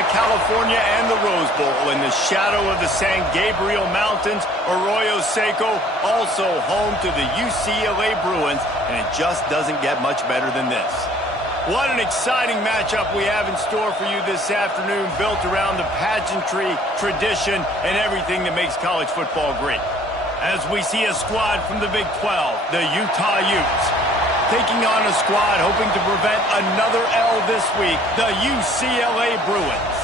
Pasadena, California, and the Rose Bowl in the shadow of the San Gabriel Mountains. Arroyo Seco, also home to the UCLA Bruins, and it just doesn't get much better than this. What an exciting matchup we have in store for you this afternoon, built around the pageantry, tradition, and everything that makes college football great. As we see a squad from the Big 12, the Utah Utes, taking on a squad hoping to prevent another L this week, the UCLA Bruins.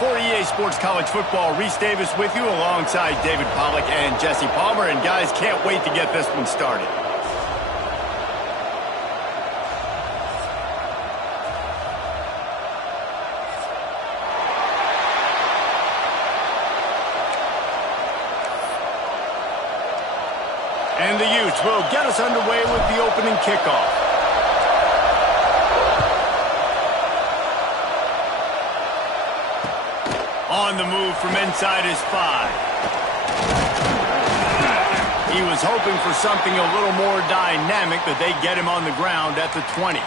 For EA Sports College Football, Reese Davis with you alongside David Pollack and Jesse Palmer. And guys, can't wait to get this one started. And the Utes will get us underway with the opening kickoff. On the move from inside his 5. He was hoping for something a little more dynamic, but they get him on the ground at the 20.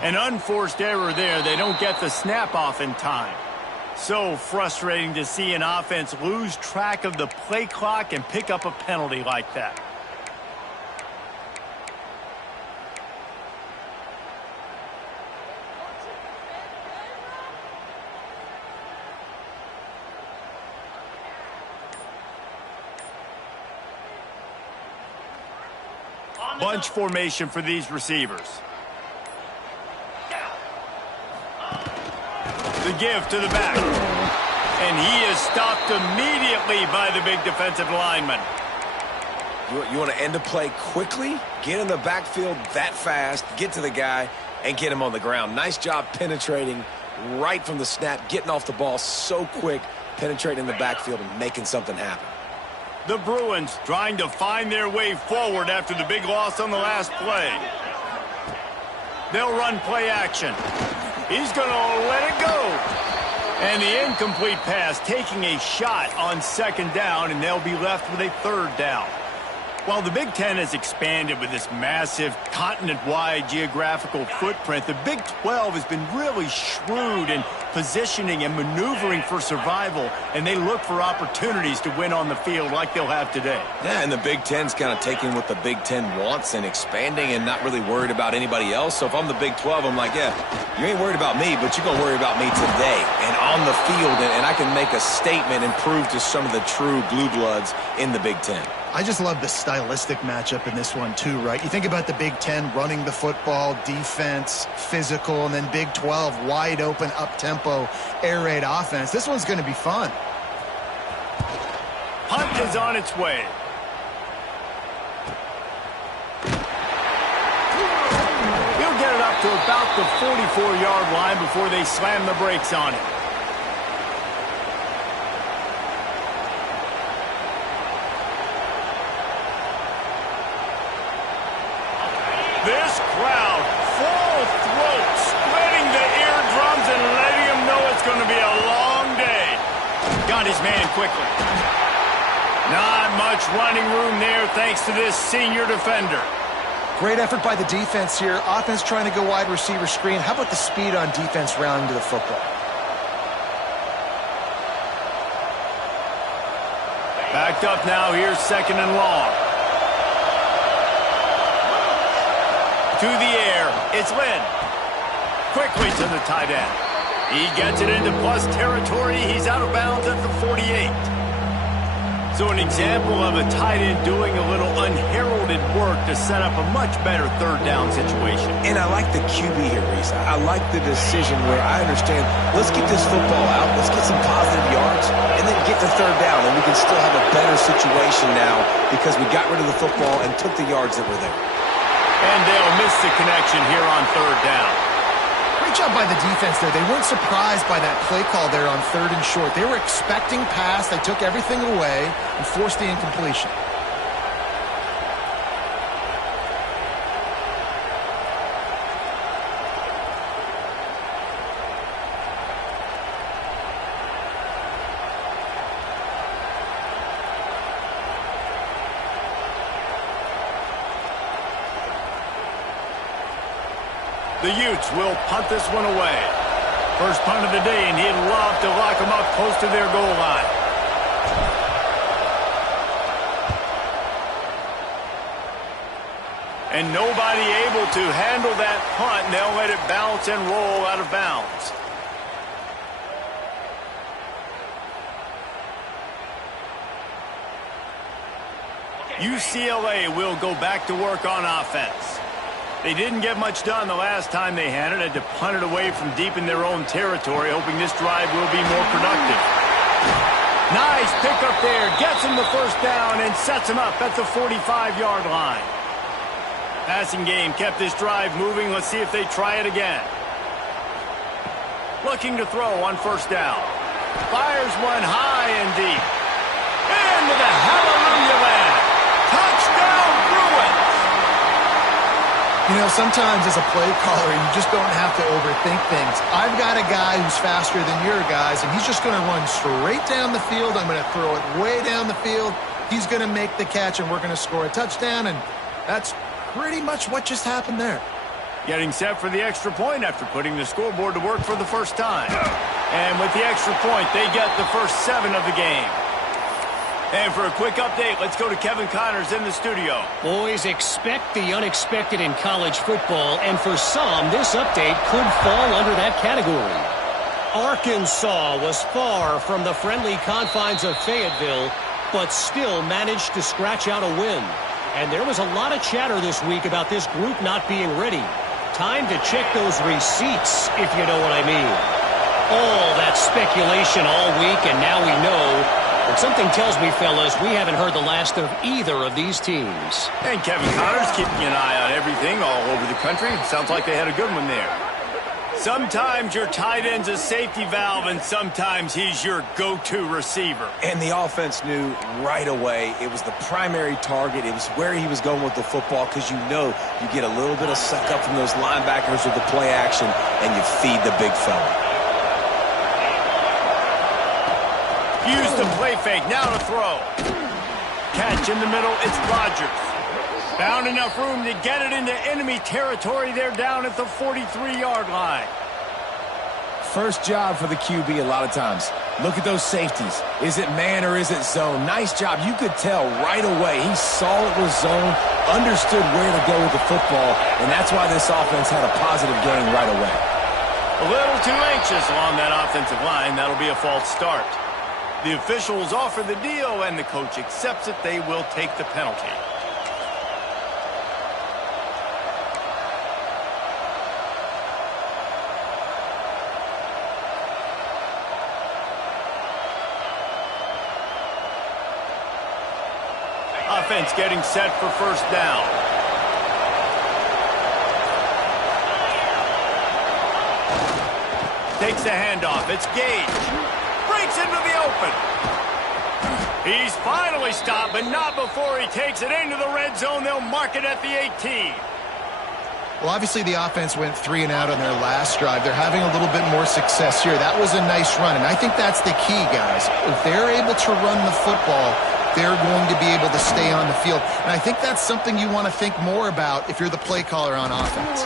An unforced error there. They don't get the snap off in time. So frustrating to see an offense lose track of the play clock and pick up a penalty like that. Bunch formation for these receivers. The give to the back. And he is stopped immediately by the big defensive lineman. You want to end a play quickly? Get in the backfield that fast, get to the guy, and get him on the ground. Nice job penetrating right from the snap, getting off the ball so quick, penetrating the backfield and making something happen. The Bruins trying to find their way forward after the big loss on the last play. They'll run play action. He's going to let it go. And the incomplete pass taking a shot on second down, and they'll be left with a third down. While the Big Ten has expanded with this massive continent-wide geographical footprint, the Big 12 has been really shrewd in positioning and maneuvering for survival, and they look for opportunities to win on the field like they'll have today. Yeah, and the Big Ten's kind of taking what the Big Ten wants and expanding and not really worried about anybody else. So if I'm the Big 12, I'm like, yeah, you ain't worried about me, but you're going to worry about me today and on the field, and I can make a statement and prove to some of the true blue bloods in the Big Ten. I just love the stylistic matchup in this one too, right? You think about the Big Ten running the football, defense, physical, and then Big 12 wide open, up-tempo, air raid offense. This one's going to be fun. Punt is on its way. He'll get it up to about the 44-yard line before they slam the brakes on it. This crowd, full throat, splitting the eardrums and letting him know it's going to be a long day. Got his man quickly. Not much running room there thanks to this senior defender. Great effort by the defense here. Offense trying to go wide receiver screen. How about the speed on defense rounding to the football? Backed up now, here's second and long. To the air, it's Lynn. Quickly to the tight end. He gets it into plus territory. He's out of bounds at the 48. So an example of a tight end doing a little unheralded work to set up a much better third down situation. And I like the QB here, Reese. I like the decision where I understand, let's get this football out, let's get some positive yards, and then get to third down, and we can still have a better situation now because we got rid of the football and took the yards that were there. And they'll miss the connection here on third down. Great job by the defense there. They weren't surprised by that play call there on 3rd and short. They were expecting pass. They took everything away and forced the incompletion. The Utes will punt this one away. First punt of the day, and he'd love to lock them up close to their goal line. And nobody able to handle that punt, and they'll let it bounce and roll out of bounds. UCLA will go back to work on offense. They didn't get much done the last time they had it. Had to punt it away from deep in their own territory, hoping this drive will be more productive. Nice pickup there. Gets him the first down and sets him up at the 45-yard line. Passing game kept this drive moving. Let's see if they try it again. Looking to throw on first down. Fires one high and deep. Into the hallelujah land. Touchdown, Bruins! You know, sometimes as a play caller, you just don't have to overthink things. I've got a guy who's faster than your guys, and he's just going to run straight down the field. I'm going to throw it way down the field. He's going to make the catch, and we're going to score a touchdown, and that's pretty much what just happened there. Getting set for the extra point after putting the scoreboard to work for the first time. And with the extra point, they get the first 7 of the game. And for a quick update, let's go to Kevin Connors in the studio. Boys, expect the unexpected in college football, and for some, this update could fall under that category. Arkansas was far from the friendly confines of Fayetteville, but still managed to scratch out a win. And there was a lot of chatter this week about this group not being ready. Time to check those receipts, if you know what I mean. All that speculation all week, and now we know. But something tells me, fellas, we haven't heard the last of either of these teams. And Kevin Connors keeping an eye on everything all over the country. Sounds like they had a good one there. Sometimes your tight end's a safety valve, and sometimes he's your go-to receiver. And the offense knew right away it was the primary target. It was where he was going with the football, because you know you get a little bit of suck up from those linebackers with the play action, and you feed the big fella. Use the play fake, now to throw. Catch in the middle, it's Rodgers. Found enough room to get it into enemy territory. They're down at the 43-yard line. First job for the QB a lot of times. Look at those safeties. Is it man or is it zone? Nice job. You could tell right away. He saw it was zone, understood where to go with the football, and that's why this offense had a positive gain right away. A little too anxious along that offensive line. That'll be a false start. The officials offer the deal, and the coach accepts it. They will take the penalty. Offense getting set for first down. Takes the handoff. It's Gage. Breaks into the open. He's finally stopped, but not before he takes it into the red zone. They'll mark it at the 18. Well, obviously the offense went 3 and out on their last drive. They're having a little bit more success here. That was a nice run, and I think that's the key, guys. If they're able to run the football, they're going to be able to stay on the field. And I think that's something you want to think more about if you're the play caller on offense.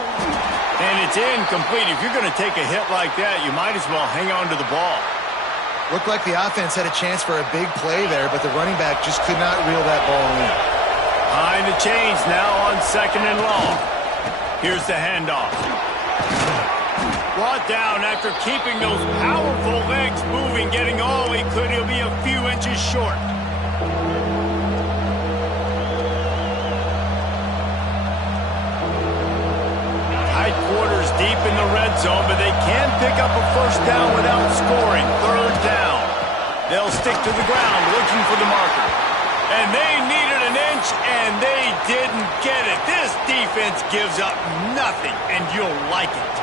And it's incomplete. If you're going to take a hit like that, you might as well hang on to the ball. Looked like the offense had a chance for a big play there, but the running back just could not reel that ball in. Behind the chains now on 2nd and long. Here's the handoff. Brought down after keeping those powerful legs moving, getting all he could. He'll be a few inches short. Tight quarters deep in the red zone, but they can pick up a first down without scoring. 3rd down. They'll stick to the ground looking for the marker. And they needed an inch, and they didn't get it. This defense gives up nothing, and you'll like it.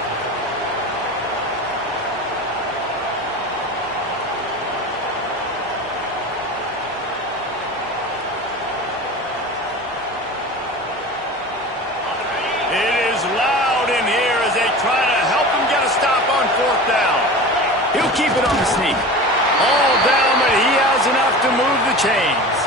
sneak. All down, but he has enough to move the chains.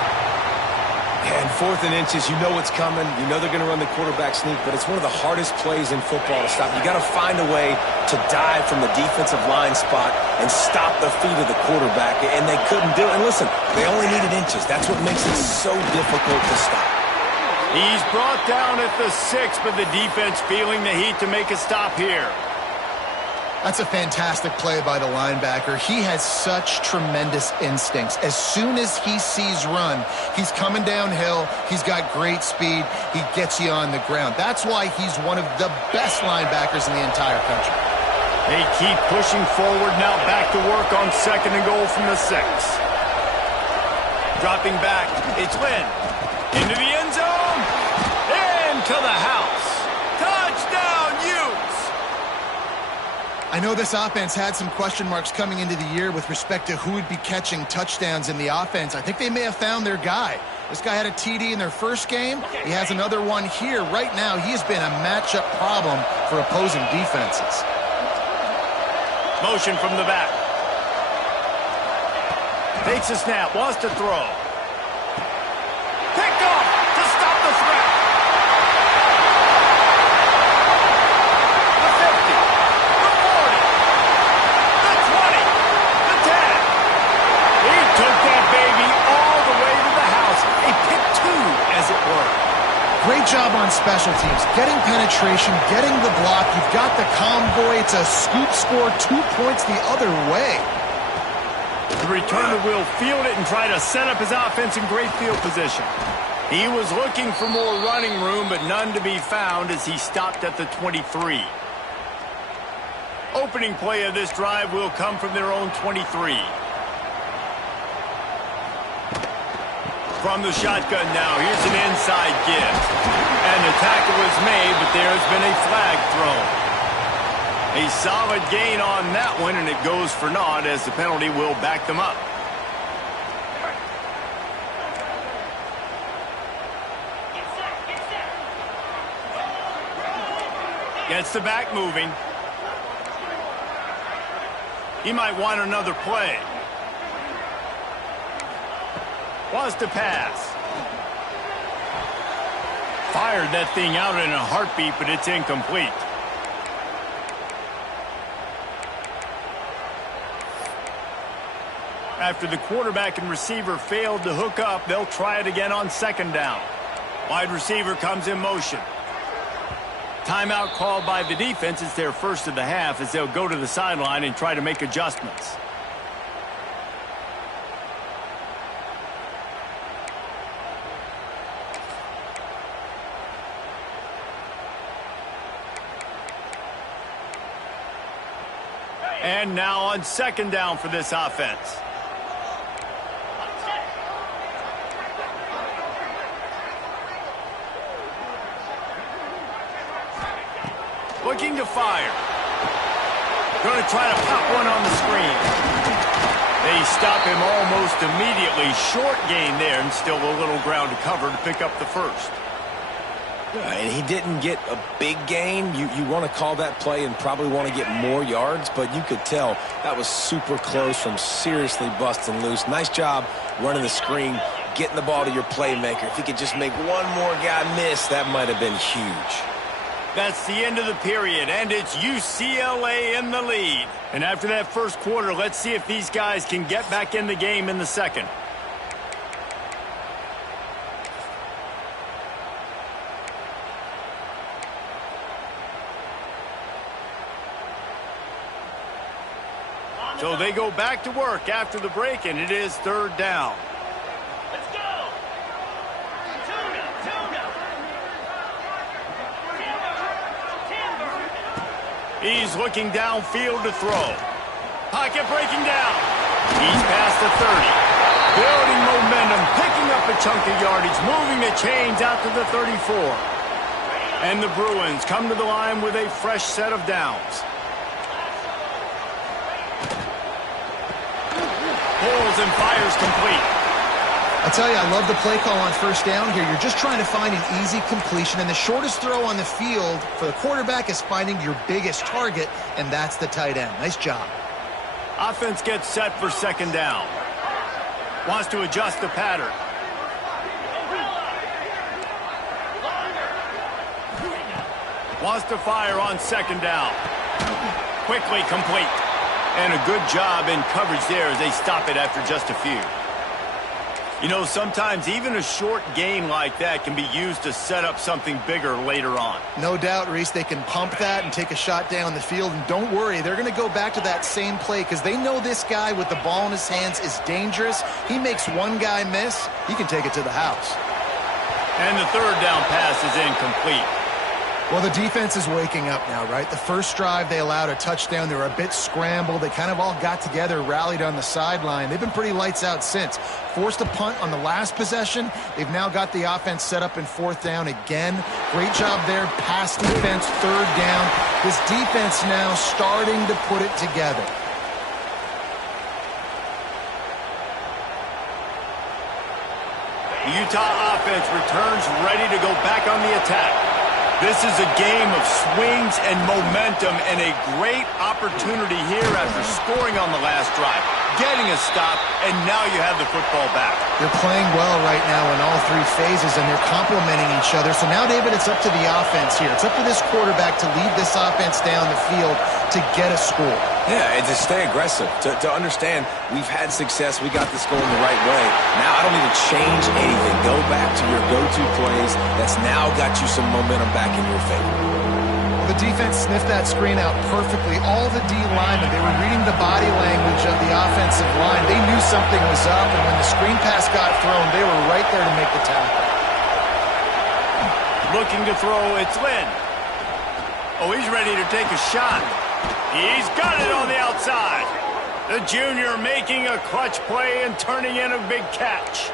And 4th and inches, you know it's coming. You know they're going to run the quarterback sneak, but it's one of the hardest plays in football to stop. You got to find a way to dive from the defensive line spot and stop the feet of the quarterback, and they couldn't do it. And listen, they only needed inches. That's what makes it so difficult to stop. He's brought down at the 6, but the defense feeling the heat to make a stop here. That's a fantastic play by the linebacker. He has such tremendous instincts. As soon as he sees run, he's coming downhill. He's got great speed. He gets you on the ground. That's why he's one of the best linebackers in the entire country. They keep pushing forward now, back to work on 2nd and goal from the 6. Dropping back, it's Lynn. Into the end zone. Into the house. Touchdown, Utes! I know this offense had some question marks coming into the year with respect to who would be catching touchdowns in the offense. I think they may have found their guy. This guy had a TD in their first game. He has another one here. Right now, he's been a matchup problem for opposing defenses. Motion from the back. Takes a snap, wants to throw. Picked off to stop the threat. The 50, the 40, the 20, the 10. He took that baby all the way to the house. A pick 2, as it were. Great job on special teams. Getting penetration, getting the block. You've got the convoy. It's a scoop score, 2 points the other way. The returner will field it and try to set up his offense in great field position. He was looking for more running room, but none to be found as he stopped at the 23. Opening play of this drive will come from their own 23. From the shotgun now, here's an inside gift. And the tackle is made, but there's been a flag thrown. A solid gain on that one, and it goes for naught as the penalty will back them up. Gets the back moving. He might want another play. Wants to pass. Fired that thing out in a heartbeat, but it's incomplete. After the quarterback and receiver failed to hook up, they'll try it again on 2nd down. Wide receiver comes in motion. Timeout called by the defense. It's their first of the half as they'll go to the sideline and try to make adjustments. And now on 2nd down for this offense. Looking to fire. Going to try to pop one on the screen. They stop him almost immediately. Short gain there and still a little ground to cover to pick up the first. And he didn't get a big gain. You want to call that play and probably want to get more yards, but you could tell that was super close from seriously busting loose. Nice job running the screen, getting the ball to your playmaker. If he could just make one more guy miss, that might have been huge. That's the end of the period, and it's UCLA in the lead. And after that first quarter, let's see if these guys can get back in the game in the second. So they go back to work after the break, and it is 3rd down. Let's go! He's looking downfield to throw. Pocket breaking down. He's past the 30. Building momentum, picking up a chunk of yardage, moving the chains out to the 34. And the Bruins come to the line with a fresh set of downs. Pulls and fires complete. I tell you, I love the play call on 1st down here. You're just trying to find an easy completion, and the shortest throw on the field for the quarterback is finding your biggest target, and that's the tight end. Nice job. Offense gets set for second down. Wants to adjust the pattern. Wants to fire on second down. Quickly complete. And a good job in coverage there as they stop it after just a few. You know, sometimes even a short gain like that can be used to set up something bigger later on. No doubt, Reese, they can pump that and take a shot down the field. And don't worry, they're going to go back to that same play because they know this guy with the ball in his hands is dangerous. He makes one guy miss, he can take it to the house. And the third down pass is incomplete. Well, the defense is waking up now, right? The first drive, they allowed a touchdown. They were a bit scrambled. They kind of all got together, rallied on the sideline. They've been pretty lights out since. Forced a punt on the last possession. They've now got the offense set up in fourth down again. Great job there. Pass defense, third down. This defense now starting to put it together. The Utah offense returns ready to go back on the attack. This is a game of swings and momentum and a great opportunity here after scoring on the last drive, getting a stop, and now you have the football back. They're playing well right now in all three phases, and they're complementing each other. So now, David, it's up to the offense here. It's up to this quarterback to lead this offense down the field to get a score. Yeah, and to stay aggressive, to understand we've had success, we got this going the right way. Now I don't need to change anything. Go back to your go-to plays. That's now got you some momentum back in your favor. Well, the defense sniffed that screen out perfectly. All the D linemen, they were reading the body language of the offensive line. They knew something was up, and when the screen pass got thrown, they were right there to make the tackle. Looking to throw, it's Lynn. Oh, he's ready to take a shot. He's got it on the outside. The junior making a clutch play and turning in a big catch.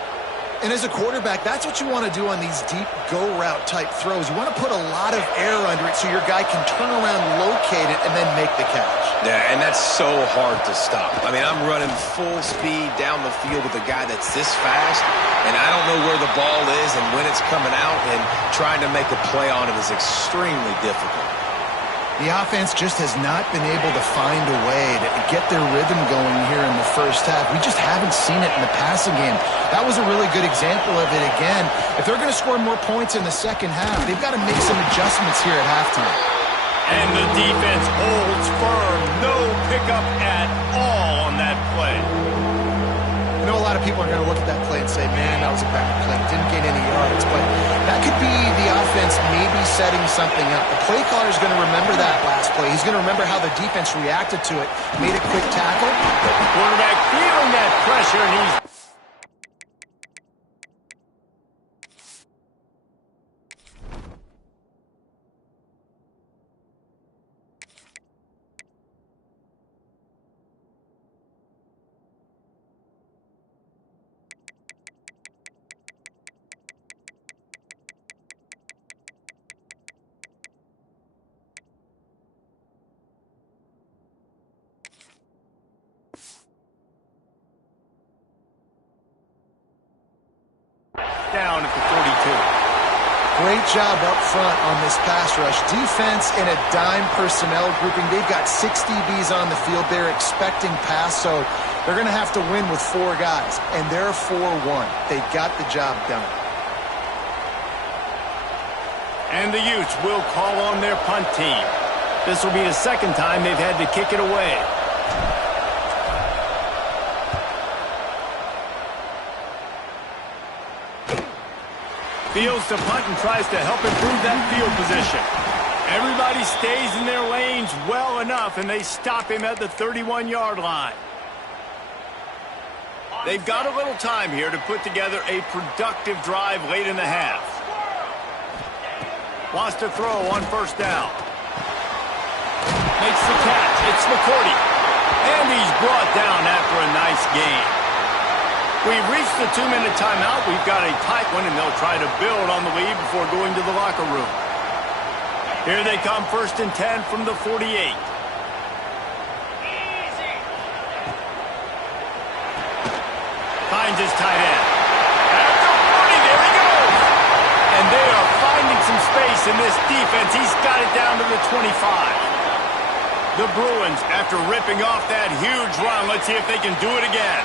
And as a quarterback, that's what you want to do on these deep go-route type throws. You want to put a lot of air under it so your guy can turn around, locate it, and then make the catch. Yeah, and that's so hard to stop. I mean, I'm running full speed down the field with a guy that's this fast, and I don't know where the ball is and when it's coming out, and trying to make a play on it is extremely difficult. The offense just has not been able to find a way to get their rhythm going here in the first half. We just haven't seen it in the passing game. That was a really good example of it again. If they're going to score more points in the second half, they've got to make some adjustments here at halftime. And the defense holds firm. No pickup at all on that play. I know a lot of people are going to look at that play and say, man, that was a bad play. Didn't gain any yards. But that could be the offense maybe setting something up. The play caller is going to remember that last play. He's going to remember how the defense reacted to it, made a quick tackle. The quarterback feeling that pressure, and he's... down at the 42. Great job up front on this pass rush. Defense in a dime personnel grouping. They've got 6 DBs on the field. They're expecting pass, so they're going to have to win with 4 guys, and they're 4-1. They got the job done. And the Utes will call on their punt team. This will be the second time they've had to kick it away. Fields to punt and tries to help improve that field position. Everybody stays in their lanes well enough, and they stop him at the 31-yard line. They've got a little time here to put together a productive drive late in the half. Wants to throw on first down. Makes the catch. It's McCourty. And he's brought down after a nice gain. We've reached the 2-minute timeout. We've got a tight one, and they'll try to build on the lead before going to the locker room. Here they come, 1st and 10 from the 48. Finds his tight end. At the 40, there he goes. And they are finding some space in this defense. He's got it down to the 25. The Bruins, after ripping off that huge run, let's see if they can do it again.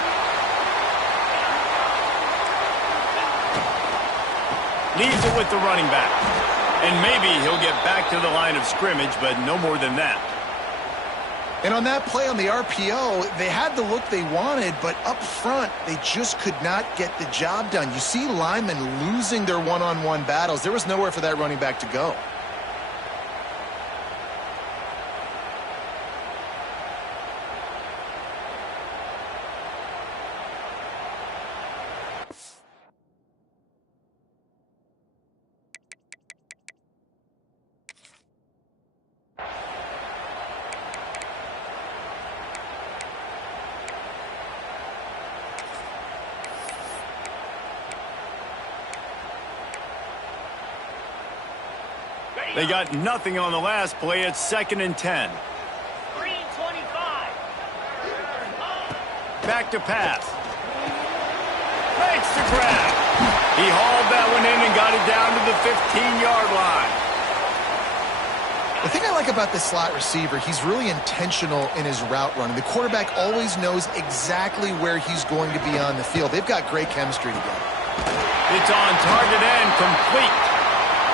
Leaves it with the running back. And maybe he'll get back to the line of scrimmage, but no more than that. And on that play on the RPO, they had the look they wanted, but up front, they just could not get the job done. You see linemen losing their one-on-one battles. There was nowhere for that running back to go. They got nothing on the last play. It's 2nd and 10. Green 25. Back to pass. Makes the grab. He hauled that one in and got it down to the 15-yard line. The thing I like about this slot receiver, he's really intentional in his route running. The quarterback always knows exactly where he's going to be on the field. They've got great chemistry together. It's on target and complete.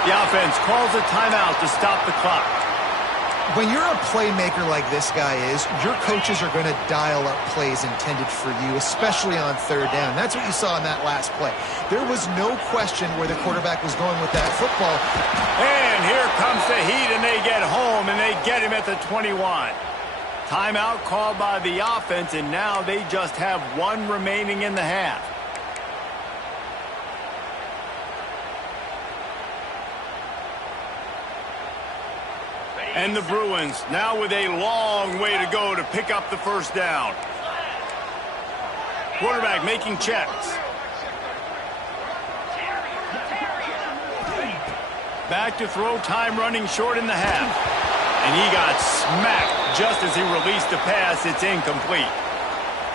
The offense calls a timeout to stop the clock. When you're a playmaker like this guy is, your coaches are going to dial up plays intended for you, especially on 3rd down. That's what you saw in that last play. There was no question where the quarterback was going with that football. And here comes the Heat, and they get home, and they get him at the 21. Timeout called by the offense, and now they just have one remaining in the half. And the Bruins now with a long way to go to pick up the 1st down. Quarterback making checks. Back to throw, time running short in the half. And he got smacked just as he released the pass. It's incomplete.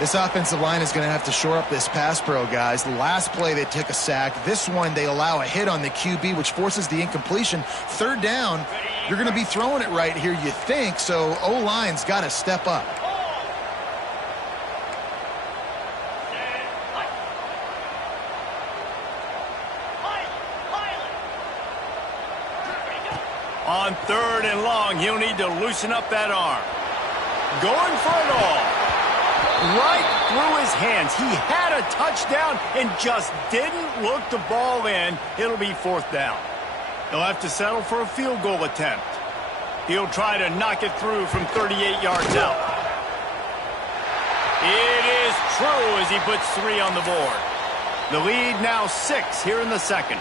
This offensive line is going to have to shore up this pass pro, guys. The last play, they took a sack. This one, they allow a hit on the QB, which forces the incompletion. 3rd down, you're going to be throwing it right here, you think, so O-line's got to step up. On 3rd and long, he'll need to loosen up that arm. Going for it all. Right through his hands. He had a touchdown and just didn't look the ball in. It'll be 4th down. He'll have to settle for a field goal attempt. He'll try to knock it through from 38 yards out. It is true as he puts 3 on the board. The lead now 6 here in the 2nd.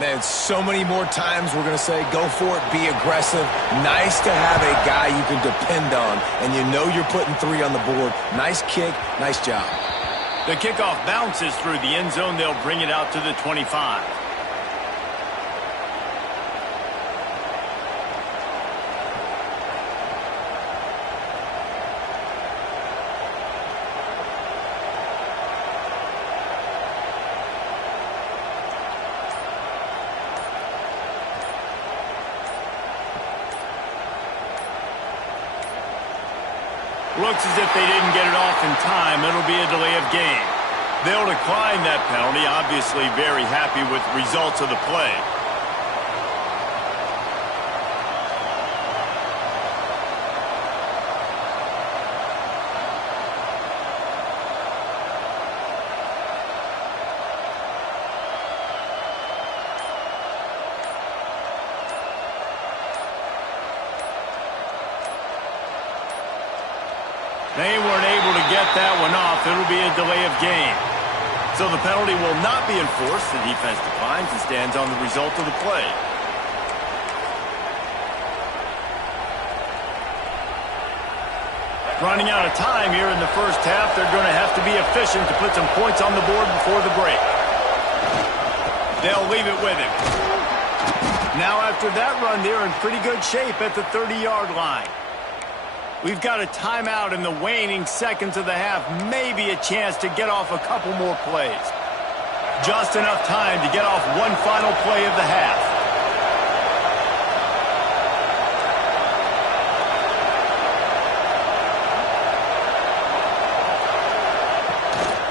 Man, so many more times we're going to say, go for it, be aggressive. Nice to have a guy you can depend on, and you know you're putting 3 on the board. Nice kick, nice job. The kickoff bounces through the end zone. They'll bring it out to the 25. Looks as if they didn't get it off in time. It'll be a delay of game. They'll decline that penalty, obviously very happy with the results of the play. They weren't able to get that one off. It'll be a delay of game. So the penalty will not be enforced. The defense declines and stands on the result of the play. Running out of time here in the 1st half. They're going to have to be efficient to put some points on the board before the break. They'll leave it with him. Now after that run, they're in pretty good shape at the 30-yard line. We've got a timeout in the waning seconds of the half. Maybe a chance to get off a couple more plays. Just enough time to get off one final play of the half.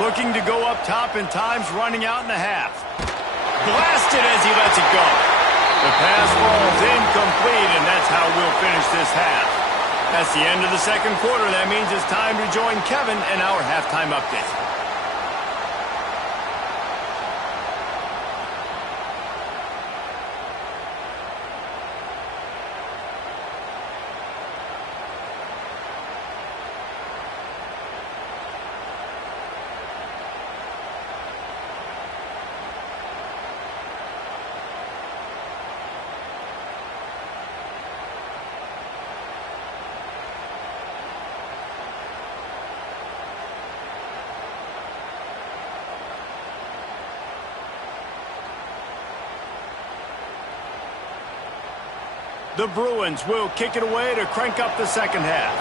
Looking to go up top in times, running out in the half. Blasted as he lets it go. The pass falls incomplete, and that's how we'll finish this half. That's the end of the second quarter. That means it's time to join Kevin and our halftime update. The Bruins will kick it away to crank up the second half.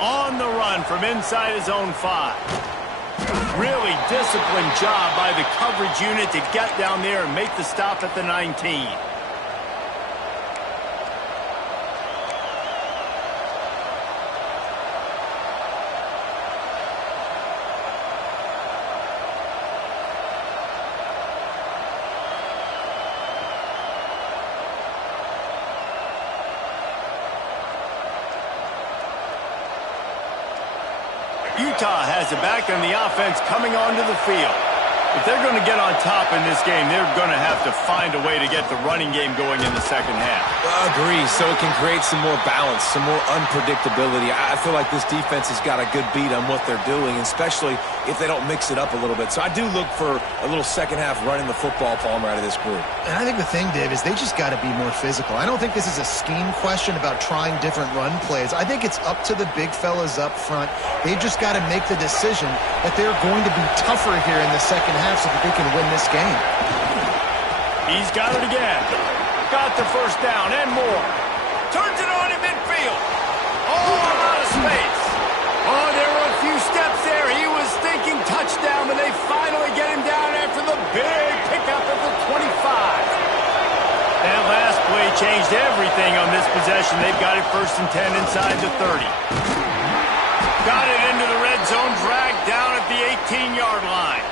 On the run from inside his own 5. Really disciplined job by the coverage unit to get down there and make the stop at the 19. Utah has it back on the offense coming onto the field. If they're going to get on top in this game, they're going to have to find a way to get the running game going in the second half. Agree. So it can create some more balance, some more unpredictability. I feel like this defense has got a good beat on what they're doing, especially if they don't mix it up a little bit. So I do look for a little second half running the football palmer out of this group. And I think the thing, Dave, is they just got to be more physical. I don't think this is a scheme question about trying different run plays. I think it's up to the big fellas up front. They've just got to make the decision that they're going to be tougher here in the second half so that they can win this game. He's got it again. Got the first down and more. Turns it on in midfield. Oh, a lot of space. Oh, there were a few steps there. He was thinking touchdown, but they finally get him down after the big pickup at the 25. That last play changed everything on this possession. They've got it first and 10 inside the 30. Got it into the red zone, dragged down at the 18-yard line.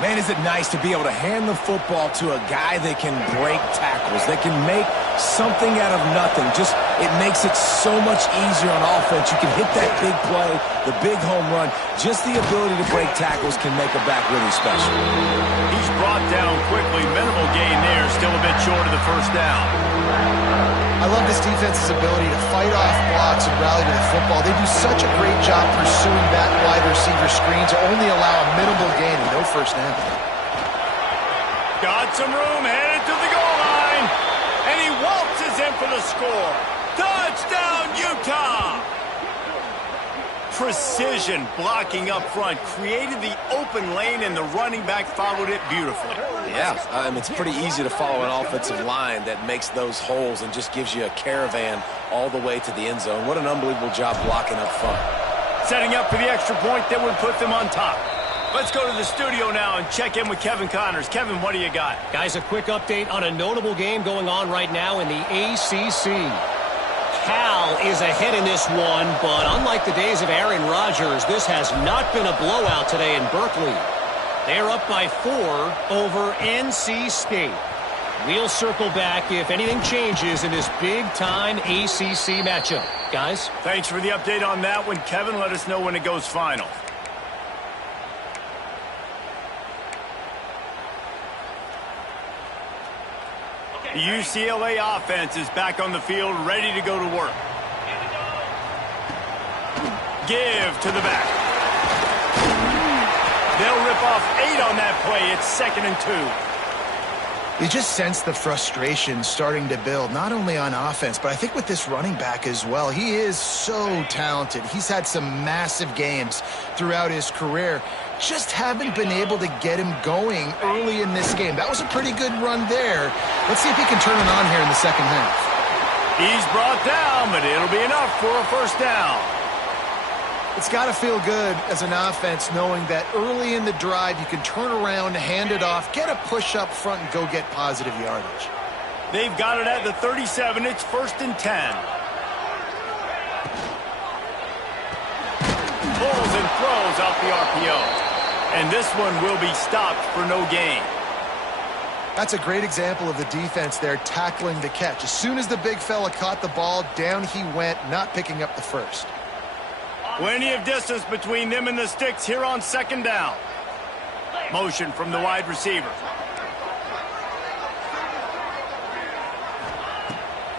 Man, is it nice to be able to hand the football to a guy that can break tackles, that can make something out of nothing. Just, it makes it so much easier on offense. You can hit that big play, the big home run. Just the ability to break tackles can make a back really special. He's brought down quickly. Minimal gain there, still a bit short of the first down. I love this defense's ability to fight off blocks and rally to the football. They do such a great job pursuing that wide receiver screen to only allow a minimal gain and no first down. Got some room, headed to the goal line, and he waltzes in for the score. Touchdown, Utah! Precision blocking up front, created the open lane, and the running back followed it beautifully. Yeah, it's pretty easy to follow an offensive line that makes those holes and just gives you a caravan all the way to the end zone. What an unbelievable job blocking up front. Setting up for the extra point that would put them on top. Let's go to the studio now and check in with Kevin Connors. Kevin, what do you got? Guys, a quick update on a notable game going on right now in the ACC. Cal is ahead in this one, but unlike the days of Aaron Rodgers, this has not been a blowout today in Berkeley. They're up by 4 over NC State. We'll circle back if anything changes in this big-time ACC matchup. Guys? Thanks for the update on that one, Kevin. Let us know when it goes final. The UCLA offense is back on the field, ready to go to work. Give to the back. They'll rip off 8 on that play. It's 2nd and 2. You just sense the frustration starting to build, not only on offense, but I think with this running back as well. He is so talented. He's had some massive games throughout his career. Just haven't been able to get him going early in this game. That was a pretty good run there. Let's see if he can turn it on here in the second half. He's brought down, but it'll be enough for a first down. It's got to feel good as an offense knowing that early in the drive you can turn around, hand it off, get a push up front, and go get positive yardage. They've got it at the 37. It's 1st and 10. Pulls and throws out the RPO. And this one will be stopped for no gain. That's a great example of the defense there tackling the catch. As soon as the big fella caught the ball, down he went, not picking up the first. Plenty of distance between them and the sticks here on 2nd down. Motion from the wide receiver.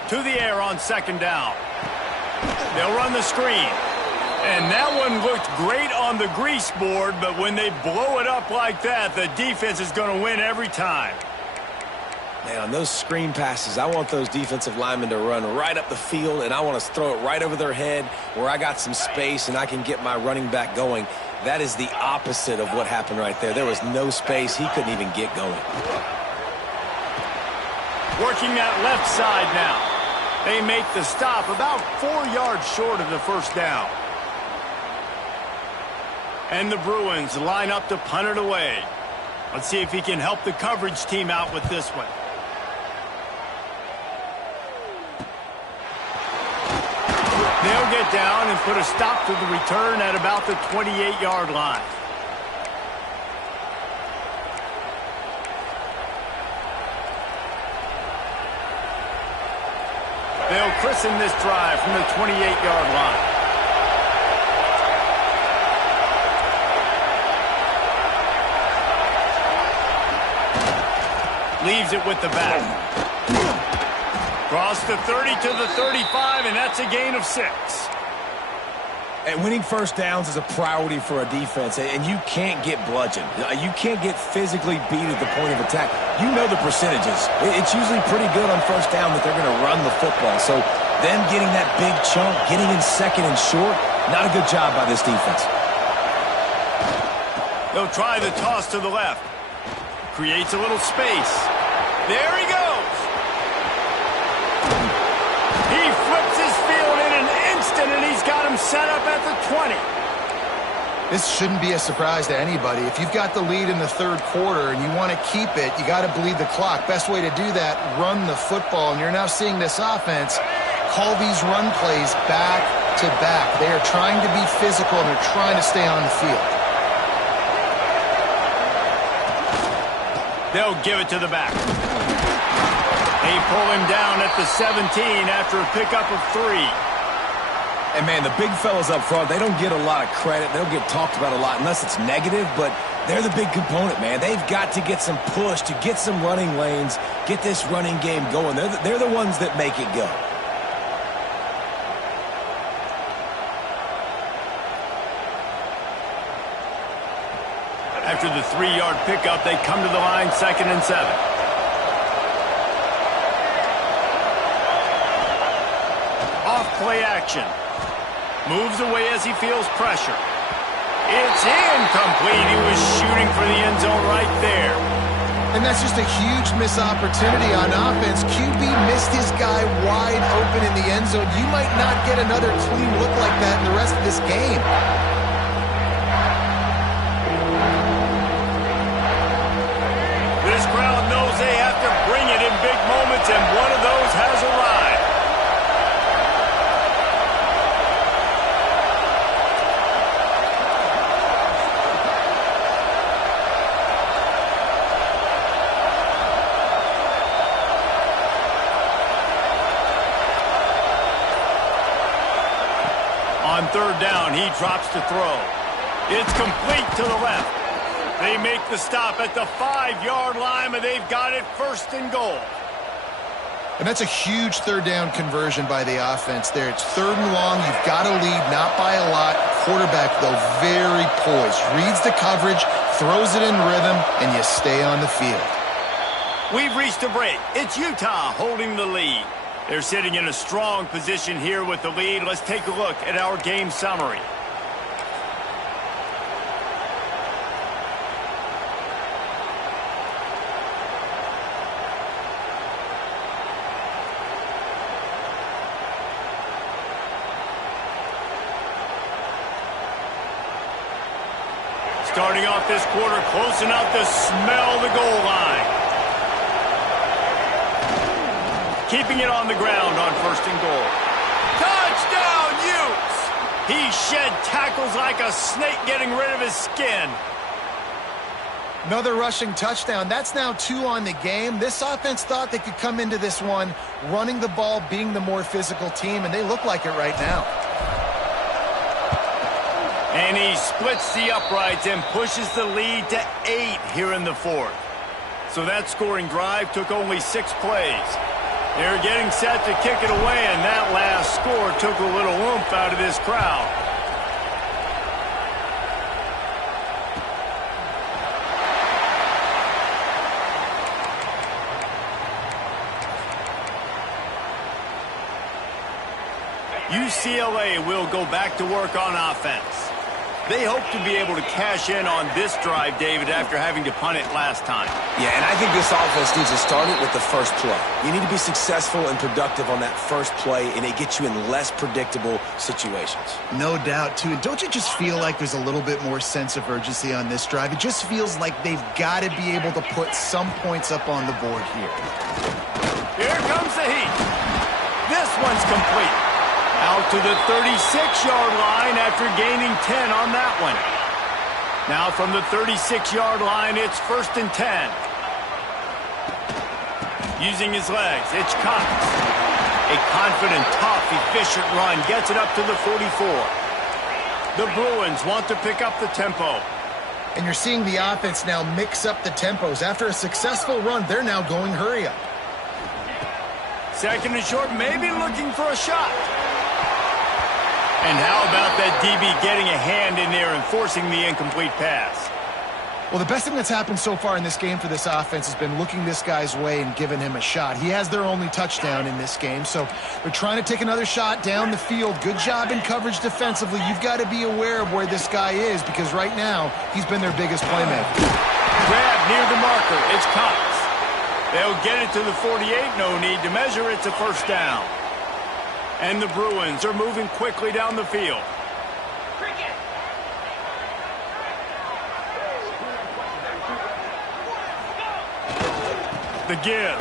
To the air on 2nd down. They'll run the screen. And that one looked great on the grease board, but when they blow it up like that, the defense is going to win every time. Man, on those screen passes, I want those defensive linemen to run right up the field, and I want to throw it right over their head where I got some space and I can get my running back going. That is the opposite of what happened right there. There was no space. He couldn't even get going. Working that left side now. They make the stop about 4 yards short of the 1st down. And the Bruins line up to punt it away. Let's see if he can help the coverage team out with this one. They'll get down and put a stop to the return at about the 28-yard line. They'll christen this drive from the 28-yard line. Leaves it with the back. Cross the 30 to the 35, and that's a gain of 6. And winning 1st downs is a priority for a defense, and you can't get bludgeoned. You can't get physically beat at the point of attack. You know the percentages. It's usually pretty good on 1st down that they're going to run the football. So them getting that big chunk, getting in 2nd and short, not a good job by this defense. They'll try the toss to the left. Creates a little space. There he goes. He flips his field in an instant, and he's got him set up at the 20. This shouldn't be a surprise to anybody. If you've got the lead in the 3rd quarter and you want to keep it, you got to bleed the clock. Best way to do that, run the football. And you're now seeing this offense call these run plays back to back. They are trying to be physical, and they're trying to stay on the field. They'll give it to the back. They pull him down at the 17 after a pickup of 3. And, man, the big fellas up front, they don't get a lot of credit. They don't get talked about a lot unless it's negative, but they're the big component, man. They've got to get some push to get some running lanes, get this running game going. They're the ones that make it go. After the 3-yard pickup, they come to the line 2nd and 7. Off play action. Moves away as he feels pressure. It's incomplete. He was shooting for the end zone right there. And that's just a huge missed opportunity on offense. QB missed his guy wide open in the end zone. You might not get another clean look like that in the rest of this game. This crowd knows they have to bring it in big moments, and one of those has arrived. On 3rd down, he drops to throw. It's complete to the left. They make the stop at the 5-yard line, but they've got it 1st and goal. And that's a huge 3rd down conversion by the offense there. It's 3rd and long. You've got to lead, not by a lot. Quarterback, though, very poised. Reads the coverage, throws it in rhythm, and you stay on the field. We've reached a break. It's Utah holding the lead. They're sitting in a strong position here with the lead. Let's take a look at our game summary. Starting off this quarter close enough to smell the goal line. keeping it on the ground on 1st and goal. Touchdown, Utes! He shed tackles like a snake getting rid of his skin. Another rushing touchdown. That's now 2 on the game. This offense thought they could come into this one running the ball, being the more physical team, and they look like it right now. And he splits the uprights and pushes the lead to 8 here in the 4th. So that scoring drive took only 6 plays. They're getting set to kick it away, and that last score took a little oomph out of this crowd. UCLA will go back to work on offense. They hope to be able to cash in on this drive, David, after having to punt it last time. Yeah, and I think this offense needs to start it with the first play. You need to be successful and productive on that first play, and it gets you in less predictable situations. No doubt, too. And don't you just feel like there's a little bit more sense of urgency on this drive? It just feels like they've got to be able to put some points up on the board here. Here comes the heat. This one's complete. Out to the 36-yard line after gaining 10 on that one. Now from the 36-yard line, it's 1st and 10. Using his legs, it's Cox. A confident, tough, efficient run gets it up to the 44. The Bruins want to pick up the tempo. And you're seeing the offense now mix up the tempos. After a successful run, they're now going hurry up. 2nd and short, maybe looking for a shot. And how about that DB getting a hand in there and forcing the incomplete pass? Well, the best thing that's happened so far in this game for this offense has been looking this guy's way and giving him a shot. He has their only touchdown in this game, so they're trying to take another shot down the field. Good job in coverage defensively. You've got to be aware of where this guy is because right now he's been their biggest playmaker. Grab near the marker. It's Cox. They'll get it to the 48. No need to measure. It's a 1st down. And the Bruins are moving quickly down the field. The give.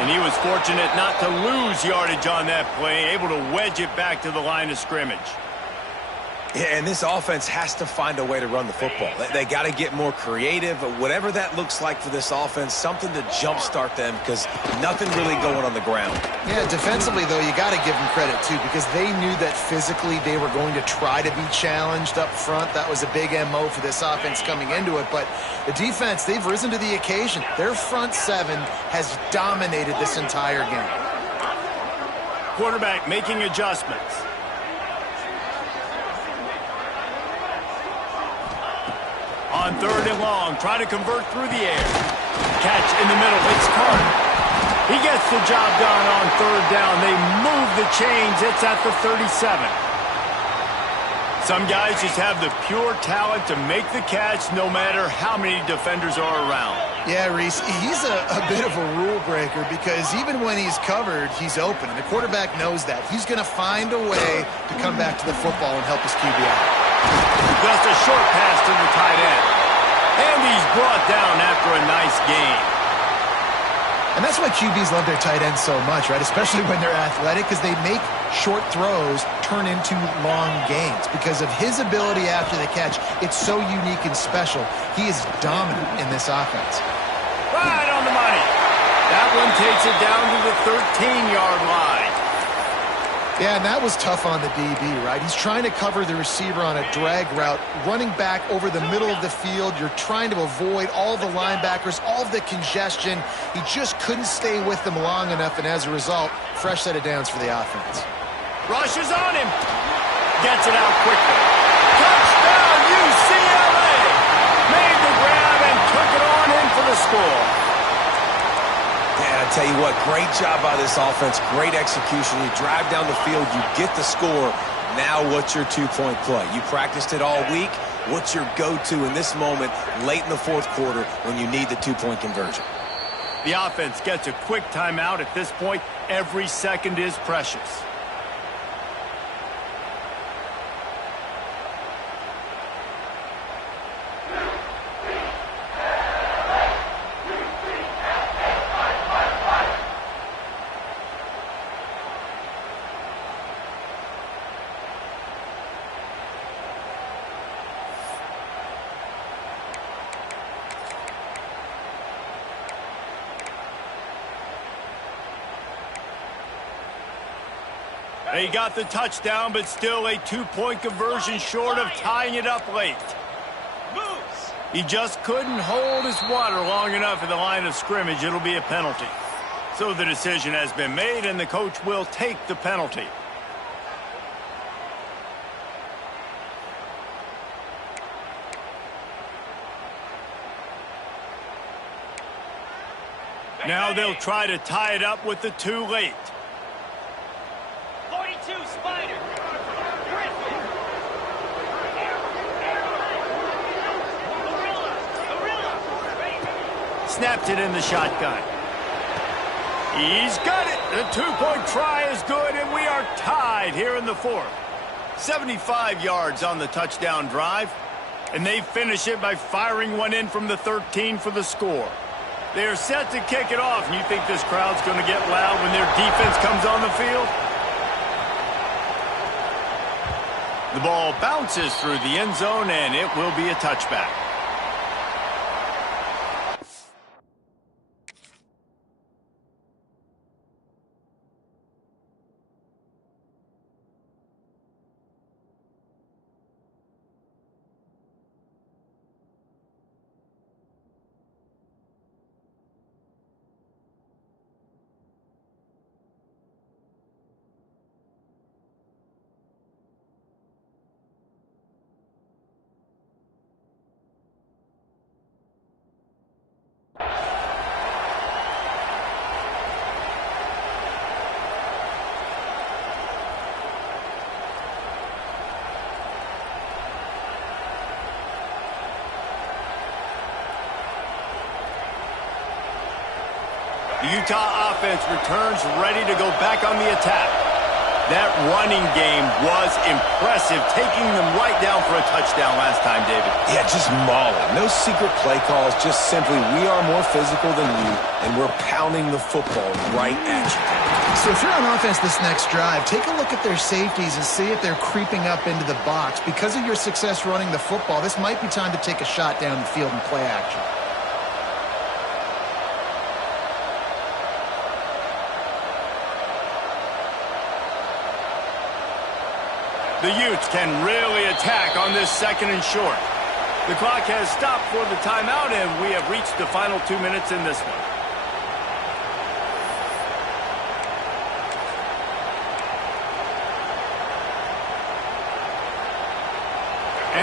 And he was fortunate not to lose yardage on that play, able to wedge it back to the line of scrimmage. Yeah, and this offense has to find a way to run the football. They got to get more creative, whatever that looks like for this offense, something to jumpstart them because nothing really going on the ground. Yeah, defensively, though, you got to give them credit, too, because they knew that physically they were going to try to be challenged up front. That was a big MO for this offense coming into it, but the defense, they've risen to the occasion. Their front 7 has dominated this entire game. Quarterback making adjustments. On 3rd and long, trying to convert through the air. Catch in the middle, it's Carter. He gets the job done on 3rd down. They move the chains, it's at the 37. Some guys just have the pure talent to make the catch no matter how many defenders are around. Yeah, Reese, he's a bit of a rule breaker because even when he's covered, he's open. And the quarterback knows that. He's going to find a way to come back to the football and help his QB out. Just a short pass to the tight end. And he's brought down after a nice gain. And that's why QBs love their tight ends so much, right? Especially when they're athletic, because they make short throws turn into long gains. Because of his ability after the catch, it's so unique and special. He is dominant in this offense. Right on the money. That one takes it down to the 13-yard line. Yeah, and that was tough on the DB, right? He's trying to cover the receiver on a drag route, running back over the middle of the field. You're trying to avoid all the linebackers, all of the congestion. He just couldn't stay with them long enough, and as a result, fresh set of downs for the offense. Rushes on him. Gets it out quickly. Touchdown, UCLA! Made the grab and took it on in for the score. Yeah, I tell you what, great job by this offense, great execution. You drive down the field, you get the score. Now what's your two-point play? You practiced it all week. What's your go-to in this moment late in the 4th quarter when you need the two-point conversion? The offense gets a quick timeout at this point. Every second is precious. They got the touchdown, but still a 2-point conversion short of tying it up late. He just couldn't hold his water long enough at the line of scrimmage. It'll be a penalty. So the decision has been made, and the coach will take the penalty. Now they'll try to tie it up with the 2 late. 42 Spider. Snapped it in the shotgun. He's got it. The 2-point try is good, and we are tied here in the 4th. 75 yards on the touchdown drive, and they finish it by firing one in from the 13 for the score. They are set to kick it off, and you think this crowd's going to get loud when their defense comes on the field? The ball bounces through the end zone, and it will be a touchback. The Utah offense returns ready to go back on the attack. That running game was impressive, taking them right down for a touchdown last time, David. Yeah, just mauling. No secret play calls, just simply we are more physical than you, and we're pounding the football right at you. So if you're on offense this next drive, take a look at their safeties and see if they're creeping up into the box. Because of your success running the football, this might be time to take a shot down the field and play action. The Utes can really attack on this 2nd and short. The clock has stopped for the timeout, and we have reached the final 2 minutes in this one.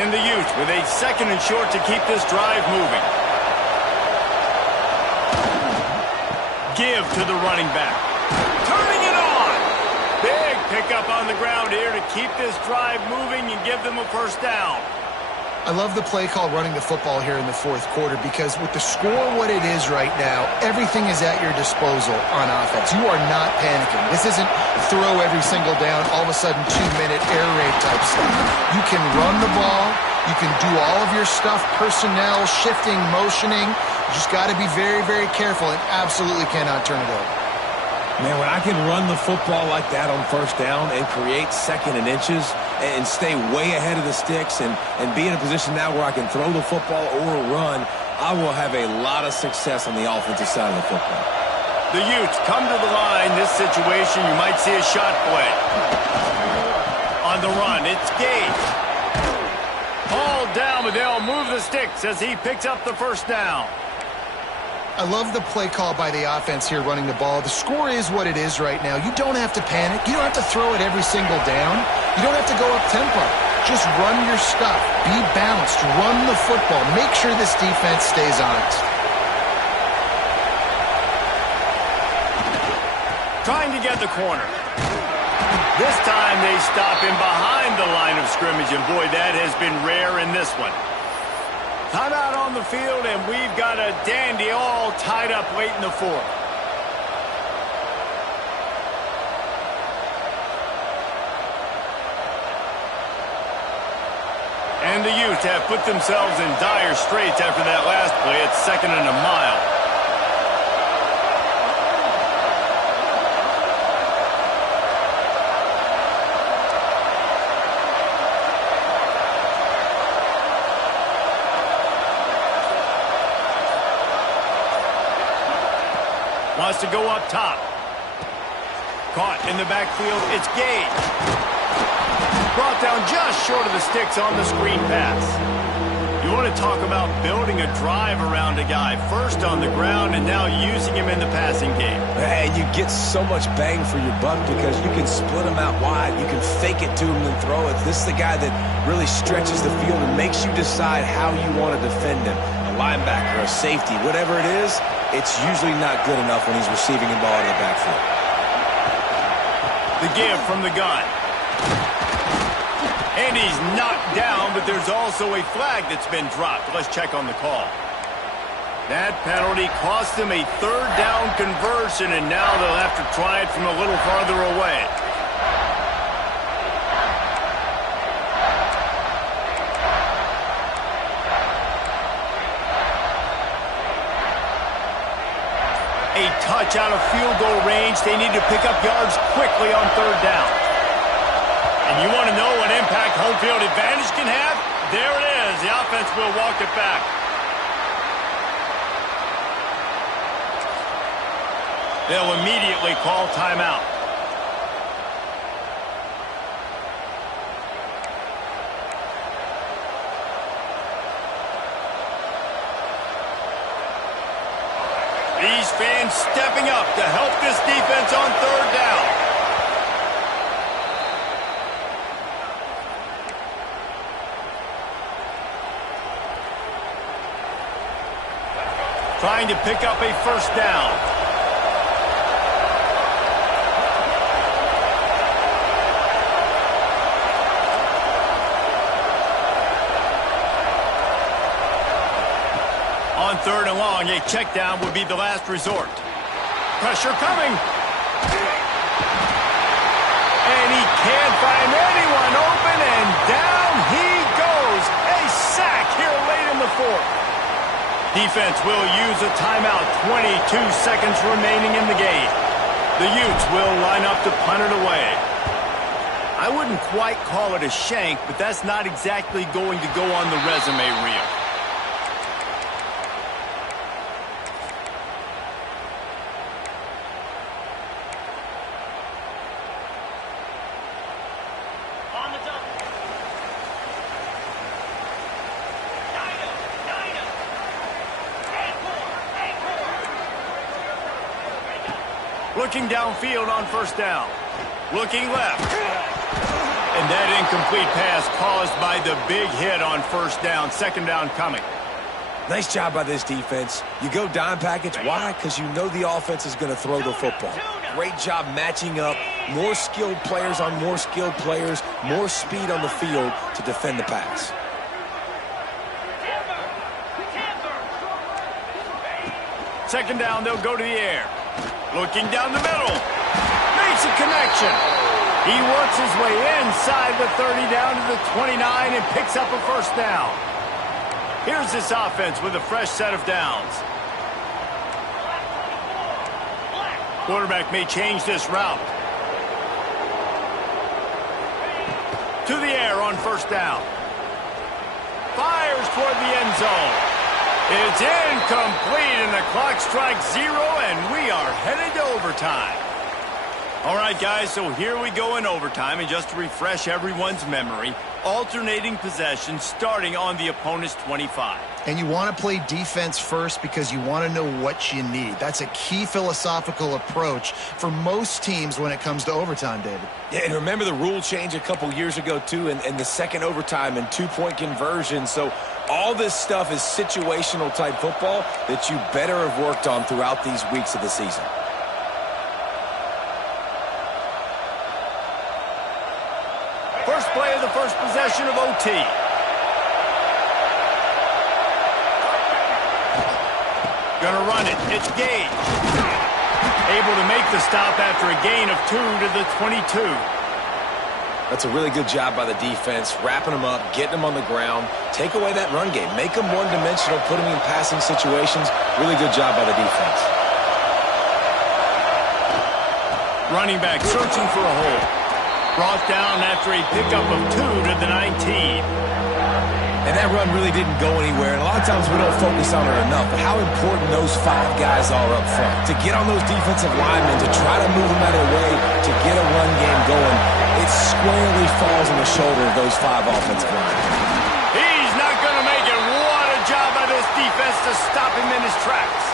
And the Utes with a 2nd and short to keep this drive moving. Give to the running back. Turning it on. Big pickup on the ground here to keep this drive moving and give them a 1st down. I love the play call running the football here in the 4th quarter because with the score what it is right now, everything is at your disposal on offense. You are not panicking. This isn't throw every single down, all of a sudden 2-minute air raid type stuff. You can run the ball. You can do all of your stuff, personnel, shifting, motioning. You just got to be very, very careful and absolutely cannot turn it over. Man, when I can run the football like that on 1st down and create 2nd and inches and stay way ahead of the sticks and be in a position now where I can throw the football or run, I will have a lot of success on the offensive side of the football. The Utes come to the line. This situation, you might see a shot play. On the run, it's Gage. Hauled down, but they'll move the sticks as he picks up the 1st down. I love the play call by the offense here running the ball. The score is what it is right now. You don't have to panic. You don't have to throw it every single down. You don't have to go up-tempo. Just run your stuff. Be balanced. Run the football. Make sure this defense stays honest. Trying to get the corner. This time they stop him behind the line of scrimmage, and boy, that has been rare in this one. Timeout on the field, and we've got a dandy all tied up late in the 4th. And the Utes have put themselves in dire straits after that last play. It's 2nd and a mile. Wants to go up top. Caught in the backfield, it's Gage. Brought down just short of the sticks on the screen pass. You want to talk about building a drive around a guy, first on the ground and now using him in the passing game. And you get so much bang for your buck because you can split him out wide. You can fake it to him and throw it. This is the guy that really stretches the field and makes you decide how you want to defend him. A linebacker, a safety, whatever it is, it's usually not good enough when he's receiving the ball in the backfield. The give from the gun. And he's knocked down, but there's also a flag that's been dropped. Let's check on the call. That penalty cost them a third down conversion, and now they'll have to try it from a little farther away. A touch out of field goal range. They need to pick up yards quickly on third down. And you want to know what impact home field advantage can have? There it is. The offense will walk it back. They'll immediately call timeout. These fans stepping up to help this defense on third down. Trying to pick up a first down. On third and long, a check down would be the last resort. Pressure coming. And he can't find anyone open, and down he goes. A sack here late in the fourth. Defense will use a timeout. 22 seconds remaining in the game. The Utes will line up to punt it away. I wouldn't quite call it a shank, but that's not exactly going to go on the resume reel. Looking downfield on first down. Looking left. And that incomplete pass caused by the big hit on first down. Second down coming. Nice job by this defense. You go dime package. Why? Because you know the offense is going to throw the football. Great job matching up. More skilled players on more skilled players. More speed on the field to defend the pass. Second down, they'll go to the air. Looking down the middle. Makes a connection. He works his way inside the 30 down to the 29 and picks up a first down. Here's this offense with a fresh set of downs. Quarterback may change this route. To the air on first down. Fires toward the end zone. It's incomplete, and the clock strikes 0, and we are headed to overtime. All right, guys, so here we go in overtime, and just to refresh everyone's memory, alternating possessions starting on the opponent's 25. And you want to play defense first because you want to know what you need. That's a key philosophical approach for most teams when it comes to overtime, David. Yeah, and remember the rule change a couple years ago, too, and the second overtime and two-point conversion. So all this stuff is situational type football that you better have worked on throughout these weeks of the season. First play of the first possession of OT. Gonna run it. It's Gage. Able to make the stop after a gain of 2 to the 22. That's a really good job by the defense, wrapping them up, getting them on the ground. Take away that run game. Make them one-dimensional, put them in passing situations. Really good job by the defense. Running back searching for a hole. Brought down after a pickup of 2 to the 19. And that run really didn't go anywhere, and a lot of times we don't focus on it enough, but how important those 5 guys are up front. To get on those defensive linemen, to try to move them out of the way, to get a run game going, it squarely falls on the shoulder of those 5 offensive linemen. He's not going to make it. What a job by this defense to stop him in his tracks.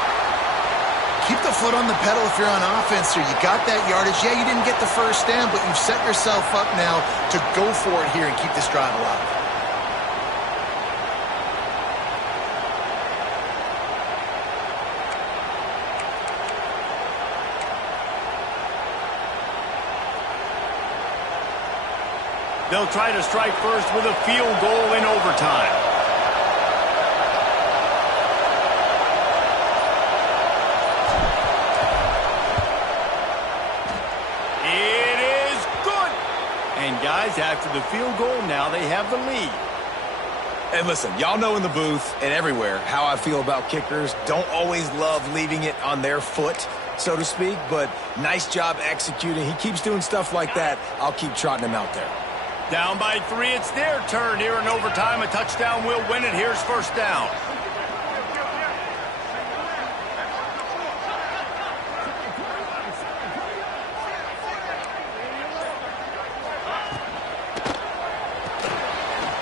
Keep the foot on the pedal if you're on offense here. You got that yardage. Yeah, you didn't get the first down, but you've set yourself up now to go for it here and keep this drive alive. They'll try to strike first with a field goal in overtime. It is good. And guys, after the field goal, now they have the lead. And listen, y'all know in the booth and everywhere how I feel about kickers. Don't always love leaving it on their foot, so to speak, but nice job executing. He keeps doing stuff like that. I'll keep trotting him out there. Down by 3, it's their turn here in overtime. A touchdown will win it. Here's first down.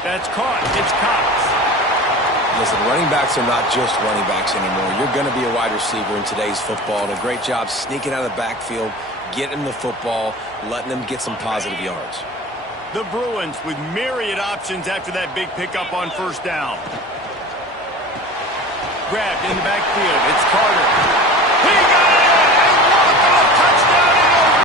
That's caught. It's Cox. Listen, running backs are not just running backs anymore. You're going to be a wide receiver in today's football, and a great job sneaking out of the backfield, getting the football, letting them get some positive yards. The Bruins with myriad options after that big pickup on first down. Grabbed in the backfield. It's